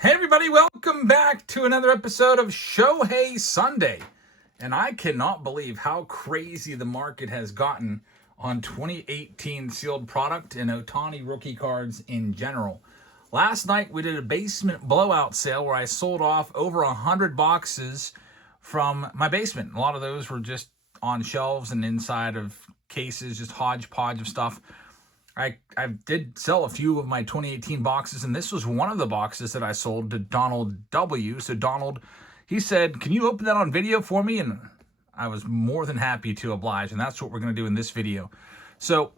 Hey everybody, welcome back to another episode of Shohei Sunday. And I cannot believe how crazy the market has gotten on 2018 sealed product and Ohtani rookie cards in general. Last night we did a basement blowout sale where I sold off over 100 boxes from my basement. A lot of those were just on shelves and inside of cases, just hodgepodge of stuff. I did sell a few of my 2018 boxes, and this was one of the boxes that I sold to Donald W. So Donald, he said, can you open that on video for me? And I was more than happy to oblige, and that's what we're going to do in this video. So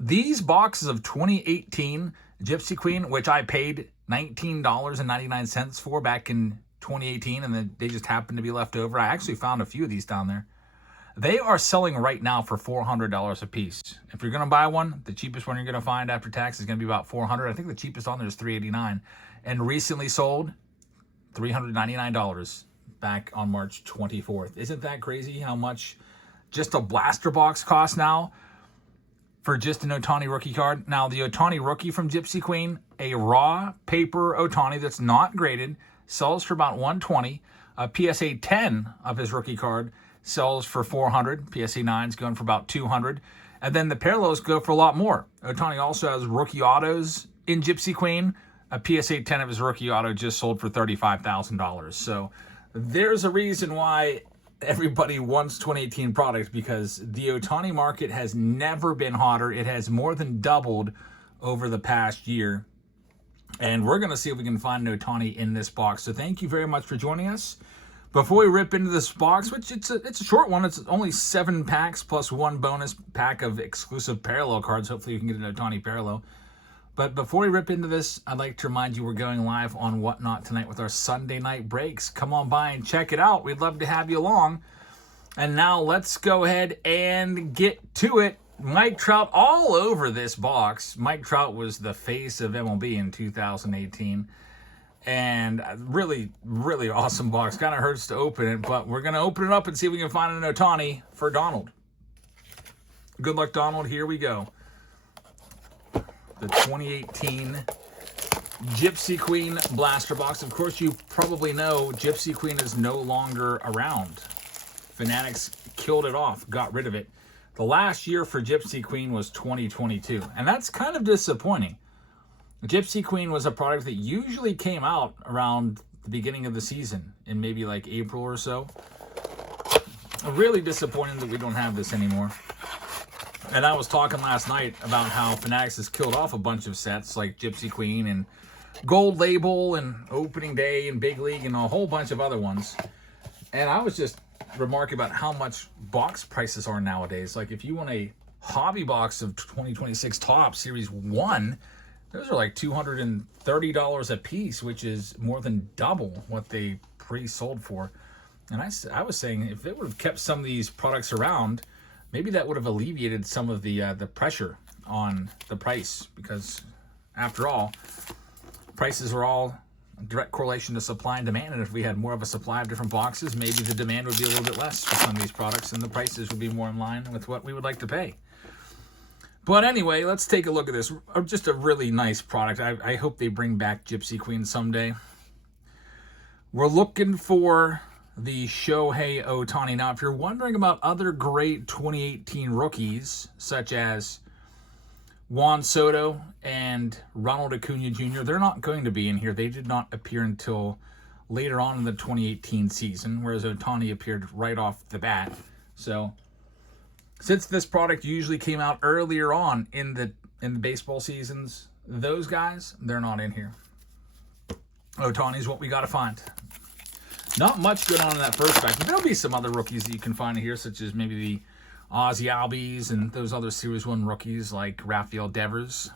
these boxes of 2018 Gypsy Queen, which I paid $19.99 for back in 2018, and then they just happened to be left over. I actually found a few of these down there. They are selling right now for $400 a piece. If you're going to buy one, the cheapest one you're going to find after tax is going to be about $400. I think the cheapest on there is $389, and recently sold $399 back on March 24th. Isn't that crazy how much just a blaster box costs now for just an Ohtani rookie card? Now, the Ohtani rookie from Gypsy Queen, a raw paper Ohtani that's not graded, sells for about $120. A PSA 10 of his rookie card sells for $400. PSA 9's going for about $200. And then the parallels go for a lot more. Ohtani also has rookie autos in Gypsy Queen. A PSA 10 of his rookie auto just sold for $35,000. So there's a reason why everybody wants 2018 products, because the Ohtani market has never been hotter. It has more than doubled over the past year. And we're going to see if we can find an Ohtani in this box. So thank you very much for joining us. Before we rip into this box, which it's a short one, it's only 7 packs plus one bonus pack of exclusive parallel cards. Hopefully you can get an Ohtani parallel. But before we rip into this, I'd like to remind you we're going live on Whatnot tonight with our Sunday night breaks. Come on by and check it out. We'd love to have you along. And now let's go ahead and get to it. Mike Trout all over this box. Mike Trout was the face of MLB in 2018. And really, really awesome box. Kind of hurts to open it, but we're going to open it up and see if we can find an Ohtani for Donald. Good luck, Donald. Here we go. The 2018 Gypsy Queen blaster box. Of course, you probably know Gypsy Queen is no longer around. Fanatics killed it off, got rid of it. The last year for Gypsy Queen was 2022, and that's kind of disappointing. Gypsy Queen was a product that usually came out around the beginning of the season, in maybe like April or so. Really disappointing that we don't have this anymore. And I was talking last night about how Fanatics has killed off a bunch of sets like Gypsy Queen and Gold Label and Opening Day and Big League and a whole bunch of other ones. And I was just remarking about how much box prices are nowadays. Like if you want a hobby box of 2026 Topps Series 1, those are like $230 a piece, which is more than double what they pre-sold for. And I was saying if it would have kept some of these products around, maybe that would have alleviated some of the pressure on the price, because after all, prices are all a direct correlation to supply and demand. And if we had more of a supply of different boxes, maybe the demand would be a little bit less for some of these products and the prices would be more in line with what we would like to pay. But anyway, let's take a look at this. Just a really nice product. I hope they bring back Gypsy Queen someday. We're looking for the Shohei Ohtani. Now, if you're wondering about other great 2018 rookies, such as Juan Soto and Ronald Acuna Jr., they're not going to be in here. They did not appear until later on in the 2018 season, whereas Ohtani appeared right off the bat. So since this product usually came out earlier on in the baseball seasons, those guys, they're not in here. Ohtani's what we got to find. Not much going on in that first pack. There'll be some other rookies that you can find in here, such as maybe the Ozzie Albies and those other Series 1 rookies like Rafael Devers.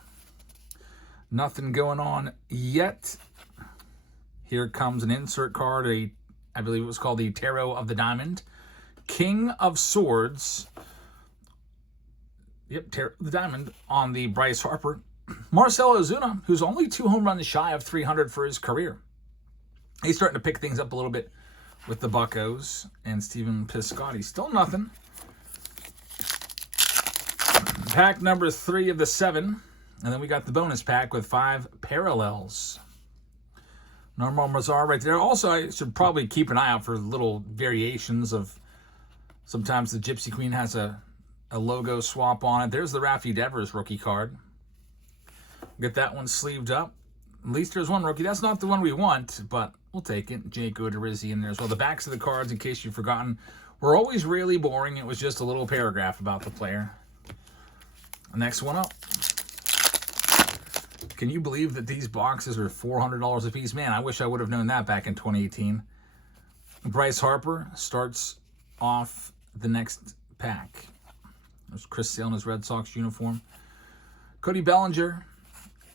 Nothing going on yet. Here comes an insert card. I believe it was called the Tarot of the Diamond. King of Swords. Yep, the diamond on the Bryce Harper. Marcell Ozuna, who's only 2 home runs shy of 300 for his career. He's starting to pick things up a little bit with the Buccos. And Steven Piscotty, still nothing. Pack number 3 of the 7. And then we got the bonus pack with 5 parallels. Normal Mazar right there. Also, I should probably keep an eye out for little variations of, sometimes the Gypsy Queen has a logo swap on it. There's the Rafi Devers rookie card. Get that one sleeved up. At least there's one rookie. That's not the one we want, but we'll take it. Jake Odorizzi in there as well. The backs of the cards, in case you've forgotten, were always really boring. It was just a little paragraph about the player. Next one up. Can you believe that these boxes are $400 a piece? Man, I wish I would have known that back in 2018. Bryce Harper starts off the next pack. There's Chris Sale in his Red Sox uniform. Cody Bellinger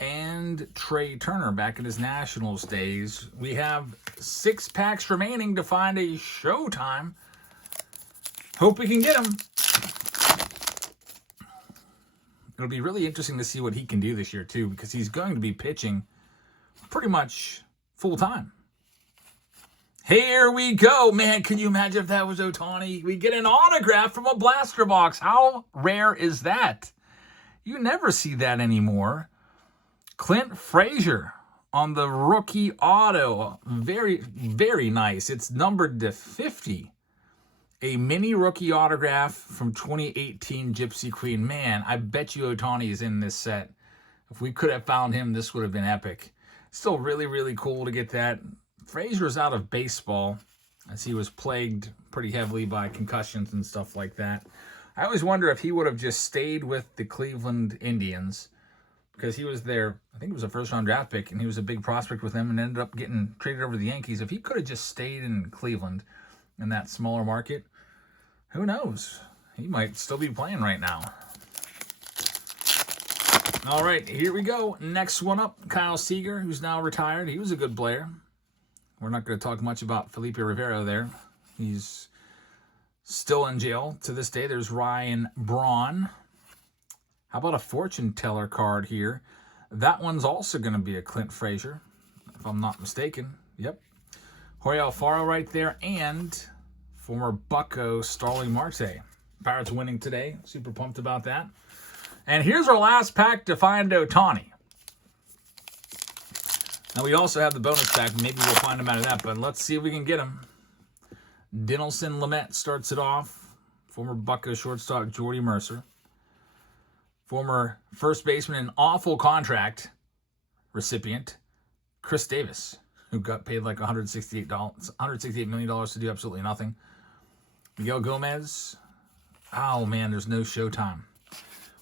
and Trey Turner back in his Nationals days. We have 6 packs remaining to find a Showtime. Hope we can get him. It'll be really interesting to see what he can do this year, too, because he's going to be pitching pretty much full-time. Here we go. Man, can you imagine if that was Ohtani? We get an autograph from a blaster box. How rare is that? You never see that anymore. Clint Frazier on the rookie auto. Very, very nice. It's numbered to 50. A mini rookie autograph from 2018 Gypsy Queen. Man, I bet you Ohtani is in this set. If we could have found him, this would have been epic. Still really, really cool to get that. Frazier's out of baseball as he was plagued pretty heavily by concussions and stuff like that. I always wonder if he would have just stayed with the Cleveland Indians, because he was there, I think it was a first-round draft pick, and he was a big prospect with them and ended up getting traded over to the Yankees. If he could have just stayed in Cleveland in that smaller market, who knows? He might still be playing right now. All right, here we go. Next one up, Kyle Seager, who's now retired. He was a good player. We're not going to talk much about Felipe Rivero there. He's still in jail to this day. There's Ryan Braun. How about a fortune teller card here? That one's also going to be a Clint Frazier, if I'm not mistaken. Yep. Jorge Alfaro right there, and former Bucco Starling Marte. Pirates winning today. Super pumped about that. And here's our last pack to find Ohtani. Now, we also have the bonus pack. Maybe we'll find him out of that, but let's see if we can get him. Dinelson Lamet starts it off. Former Bucco shortstop Jordy Mercer. Former first baseman and awful contract recipient Chris Davis, who got paid like $168 million to do absolutely nothing. Miguel Gomez. Oh, man, there's no Showtime.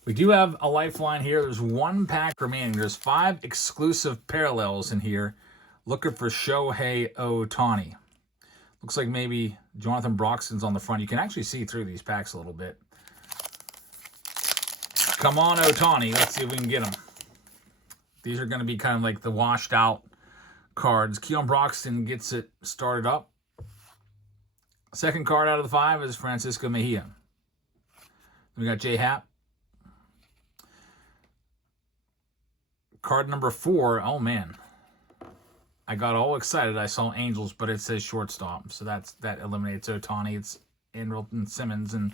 We do have a lifeline here. There's 1 pack remaining. There's 5 exclusive parallels in here. Looking for Shohei Ohtani. Looks like maybe Jonathan Broxton's on the front. You can actually see through these packs a little bit. Come on, Ohtani. Let's see if we can get him. These are going to be kind of like the washed out cards. Keon Broxton gets it started up. Second card out of the 5 is Francisco Mejia. Then we got J Happ. Card number 4. Oh, man. I got all excited. I saw Angels, but it says shortstop. So that eliminates Ohtani. It's Andrelton Simmons, and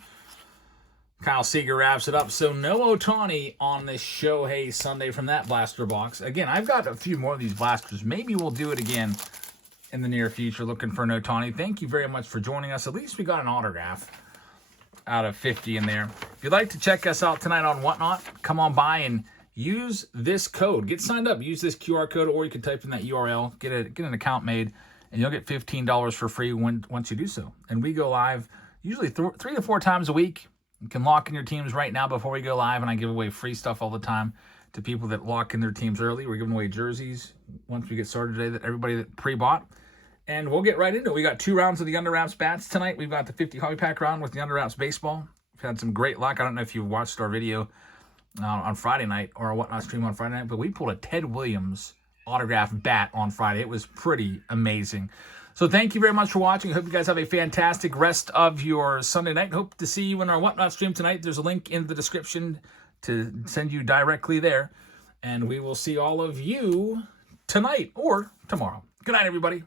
Kyle Seager wraps it up. So no Ohtani on this Shohei Sunday from that blaster box. Again, I've got a few more of these blasters. Maybe we'll do it again in the near future, looking for an Ohtani. Thank you very much for joining us. At least we got an autograph out of 50 in there. If you'd like to check us out tonight on Whatnot, come on by and use this code. Get signed up. Use this QR code, or you can type in that URL. Get an account made, and you'll get $15 for free once you do so. And we go live usually 3 to 4 times a week. You can lock in your teams right now before we go live, and I give away free stuff all the time to people that lock in their teams early. We're giving away jerseys once we get started today, that everybody that pre-bought. And we'll get right into it. We got 2 rounds of the Under Wraps bats tonight. We've got the 50 hobby pack round with the Under Wraps baseball. We've had some great luck. I don't know if you watched our video on Friday night or a Whatnot stream on Friday night, but we pulled a Ted Williams autographed bat on Friday. It was pretty amazing. So thank you very much for watching. I hope you guys have a fantastic rest of your Sunday night. Hope to see you in our Whatnot stream tonight. There's a link in the description to send you directly there. And we will see all of you tonight or tomorrow. Good night, everybody.